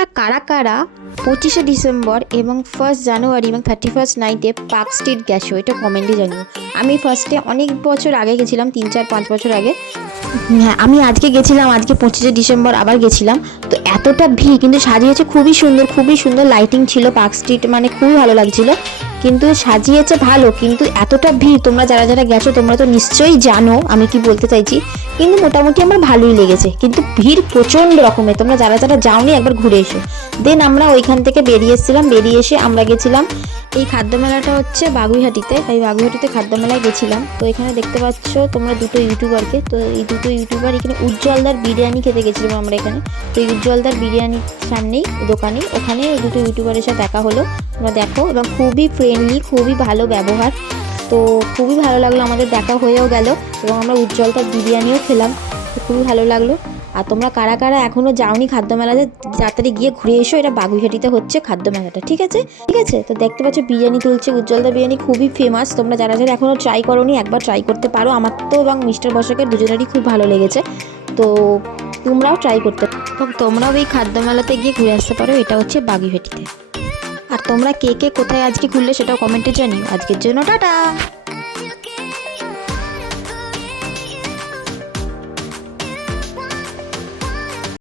তোমরা কারা কারা 25শে ডিসেম্বর এবং 1 জানুয়ারি এবং 31 নাইটে পার্ক স্ট্রিট গেছো, এটা কমেন্টে জানিও। আমি ফার্স্টে অনেক বছর আগে গেছিলাম, 3-4-5 বছর আগে। হ্যাঁ, আমি আজকে গেছিলাম, আজকে 25শে ডিসেম্বর আবার গেছিলাম। তো এতটা ভিড়, কিন্তু সাজিয়েছে খুবই সুন্দর লাইটিং ছিল পার্ক স্ট্রিট, মানে খুবই ভালো লাগছিল। কিন্তু সাজিয়েছে ভালো, কিন্তু এতটা ভিড়, তোমরা যারা যারা গেছো তোমরা তো নিশ্চয়ই জানো আমি কি বলতে চাইছি। কিন্তু মোটামুটি আমার ভালোই লেগেছে, কিন্তু ভিড় প্রচণ্ড রকমের। তোমরা যারা যারা যাওনি একবার ঘুরে এসো। দেন আমরা ওইখান থেকে বেরিয়ে এসেছিলাম, বেরিয়ে এসে আমরা গেছিলাম এই খাদ্য মেলাটা হচ্ছে বাগুইহাটিতে, তাই বাগুইহাটিতে খাদ্য মেলায় গেছিলাম। তো এখানে দেখতে পাচ্ছ তোমরা দুটো ইউটিউবারকে। তো এই দুটো ইউটিউবার এখানে উজ্জ্বলদার বিরিয়ানি খেতে গেছিলাম আমরা এখানে। তো এই উজ্জ্বলদার বিরিয়ানির সামনেই দোকানে, ওখানে দুটো ইউটিউবারের সাথে দেখা হলো। তোমরা দেখো, এবং খুবই ফ্রেন্ডলি, খুবই ভালো ব্যবহার। তো খুবই ভালো লাগলো, আমাদের দেখা হয়েও গেল এবং আমরা উজ্জ্বলদার বিরিয়ানিও খেলাম। তো খুবই ভালো লাগলো। আর তোমরা কারা কারা এখনও যাওনি খাদ্য মেলাতে, তাড়াতাড়ি গিয়ে ঘুরে এসো। এটা বাগুইহাটিতে হচ্ছে খাদ্য মেলাটা, ঠিক আছে? তো দেখতে পাচ্ছ বিরিয়ানি তুলছে, উজ্জ্বলদা বিরিয়ানি খুবই ফেমাস। তোমরা যারা যারা এখনও ট্রাই করোনি একবার ট্রাই করতে পারো। আমার তো এবং মিস্টার বসাকের দুজনেরই খুব ভালো লেগেছে। তো তোমরাও ট্রাই করতে পারো, তোমরাও এই খাদ্য মেলাতে গিয়ে ঘুরে আসতে পারো। এটা হচ্ছে বাগুইহাটিতে। আর তোমরা কে কে কোথায় আজকে ঘুরলে সেটাও কমেন্টে জানিও। আজকের জন্য টাটা।